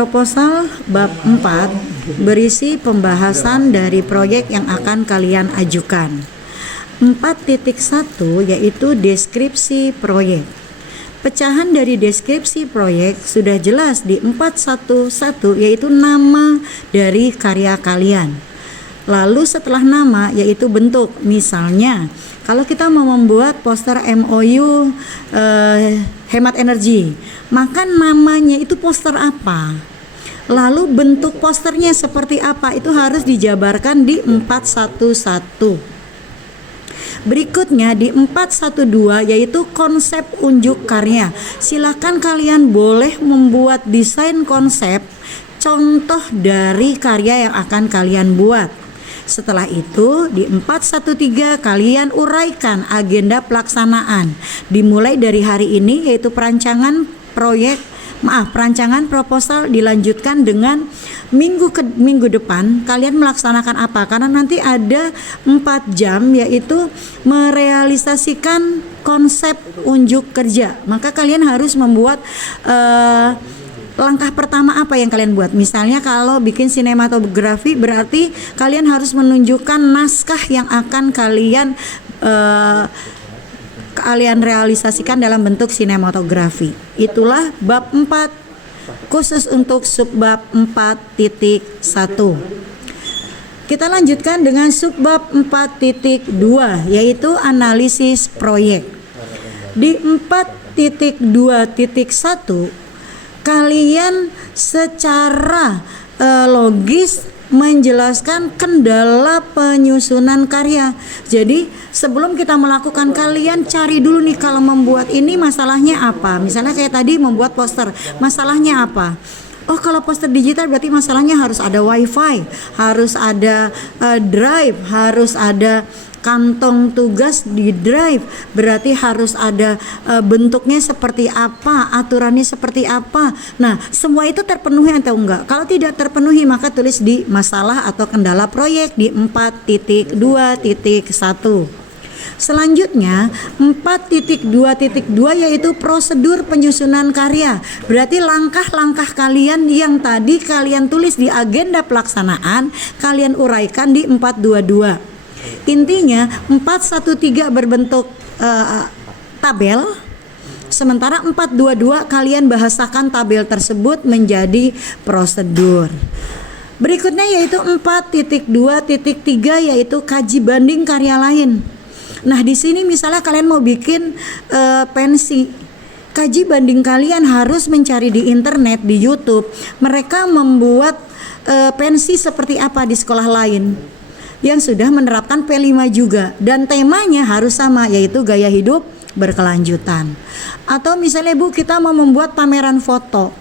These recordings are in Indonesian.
Proposal bab 4 berisi pembahasan dari proyek yang akan kalian ajukan. 4.1 yaitu deskripsi proyek. Pecahan dari deskripsi proyek sudah jelas di 4.1.1 yaitu nama dari karya kalian. Lalu setelah nama yaitu bentuk. Misalnya kalau kita mau membuat poster MOU hemat energi, maka namanya itu poster apa? Lalu bentuk posternya seperti apa? Itu harus dijabarkan di 4.1.1. Berikutnya di 4.1.2 yaitu konsep unjuk karya. Silakan kalian boleh membuat desain konsep contoh dari karya yang akan kalian buat. Setelah itu di 4.1.3 kalian uraikan agenda pelaksanaan. Dimulai dari hari ini yaitu perancangan proposal, dilanjutkan dengan minggu depan kalian melaksanakan apa, karena nanti ada 4 jam yaitu merealisasikan konsep unjuk kerja. Maka kalian harus membuat langkah pertama apa yang kalian buat. Misalnya kalau bikin sinematografi berarti kalian harus menunjukkan naskah yang akan kalian realisasikan dalam bentuk sinematografi. Itulah bab 4 khusus untuk subbab 4.1. Kita lanjutkan dengan subbab 4.2 yaitu analisis proyek. Di 4.2.1 kalian secara logis menjelaskan kendala penyusunan karya. Jadi sebelum kita melakukan, kalian cari dulu nih, kalau membuat ini masalahnya apa. Misalnya kayak tadi membuat poster, masalahnya apa? Oh, kalau poster digital berarti masalahnya harus ada wifi, harus ada drive, harus ada kantong tugas di drive, berarti harus ada bentuknya seperti apa, aturannya seperti apa. Nah, semua itu terpenuhi atau enggak? Kalau tidak terpenuhi maka tulis di masalah atau kendala proyek di 4.2.1. Selanjutnya 4.2.2 yaitu prosedur penyusunan karya. Berarti langkah-langkah kalian yang tadi kalian tulis di agenda pelaksanaan kalian uraikan di 4.2.2. Intinya 4.1.3 berbentuk tabel, sementara 4.2.2 kalian bahasakan tabel tersebut menjadi prosedur. Berikutnya yaitu 4.2.3 yaitu kaji banding karya lain. Nah, di sini misalnya kalian mau bikin pensi, kaji banding kalian harus mencari di internet, di YouTube, mereka membuat pensi seperti apa di sekolah lain yang sudah menerapkan P5 juga, dan temanya harus sama yaitu gaya hidup berkelanjutan. Atau misalnya Bu, kita mau membuat pameran foto.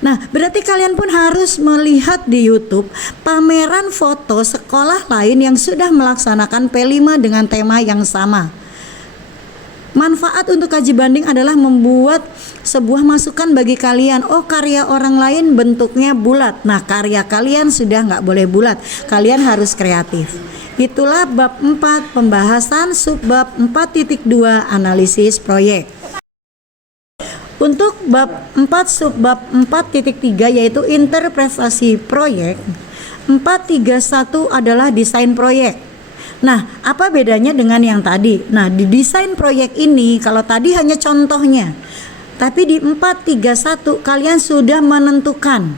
Nah, berarti kalian pun harus melihat di YouTube pameran foto sekolah lain yang sudah melaksanakan P5 dengan tema yang sama. Manfaat untuk kaji banding adalah membuat sebuah masukan bagi kalian. Oh, karya orang lain bentuknya bulat, nah karya kalian sudah nggak boleh bulat, kalian harus kreatif. Itulah bab 4 pembahasan subbab 4.2 analisis proyek. Untuk bab 4 subbab 4.3 yaitu interpretasi proyek, 4.3.1 adalah desain proyek. Nah, apa bedanya dengan yang tadi? Nah, di desain proyek ini kalau tadi hanya contohnya, tapi di 4.3.1 kalian sudah menentukan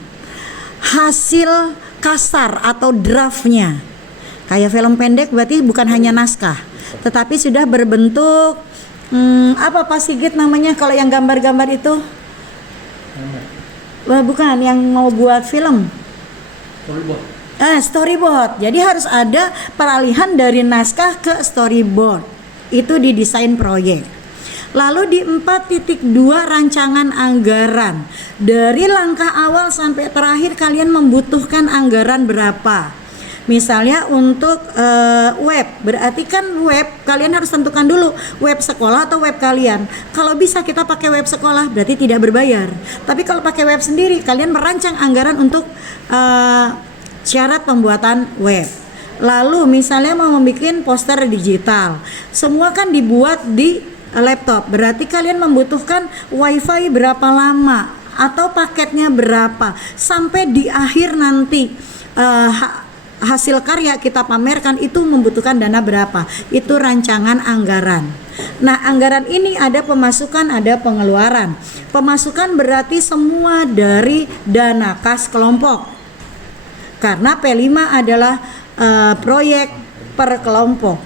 hasil kasar atau draftnya. Kayak film pendek berarti bukan hanya naskah, tetapi sudah berbentuk apa Pak Sigit namanya kalau yang gambar-gambar itu? Bukan, yang mau buat film. Storyboard. Jadi harus ada peralihan dari naskah ke storyboard. Itu di desain proyek. Lalu di 4.2 rancangan anggaran. Dari langkah awal sampai terakhir kalian membutuhkan anggaran berapa? Misalnya untuk web, berarti kan web kalian harus tentukan dulu web sekolah atau web kalian. Kalau bisa kita pakai web sekolah berarti tidak berbayar. Tapi kalau pakai web sendiri kalian merancang anggaran untuk syarat pembuatan web. Lalu misalnya mau membuat poster digital, semua kan dibuat di laptop, berarti kalian membutuhkan wifi berapa lama, atau paketnya berapa, sampai di akhir nanti hasil karya kita pamerkan itu membutuhkan dana berapa. Itu rancangan anggaran. Nah, anggaran ini ada pemasukan, ada pengeluaran. Pemasukan berarti semua dari dana kas kelompok, karena P5 adalah proyek per kelompok.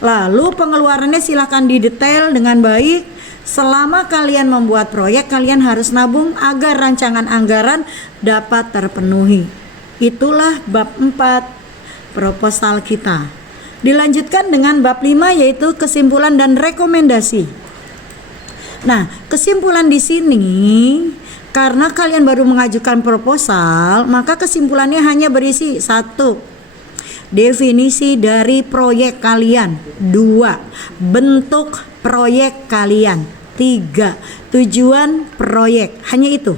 Lalu pengeluarannya silahkan didetail dengan baik. Selama kalian membuat proyek, kalian harus nabung agar rancangan anggaran dapat terpenuhi. Itulah bab 4 proposal kita. Dilanjutkan dengan bab 5, yaitu kesimpulan dan rekomendasi. Nah, kesimpulan di sini, karena kalian baru mengajukan proposal, maka kesimpulannya hanya berisi 1. Definisi dari proyek kalian. 2. Bentuk proyek kalian. 3. Tujuan proyek. Hanya itu.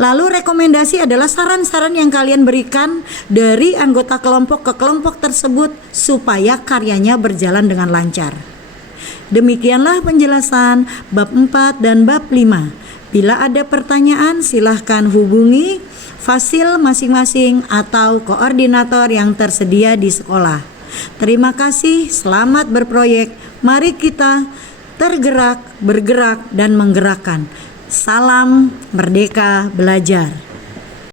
Lalu rekomendasi adalah saran-saran yang kalian berikan dari anggota kelompok ke kelompok tersebut supaya karyanya berjalan dengan lancar. Demikianlah penjelasan bab 4 dan bab 5. Bila ada pertanyaan, silahkan hubungi fasil masing-masing atau koordinator yang tersedia di sekolah. Terima kasih, selamat berproyek. Mari kita tergerak, bergerak, dan menggerakkan. Salam Merdeka Belajar.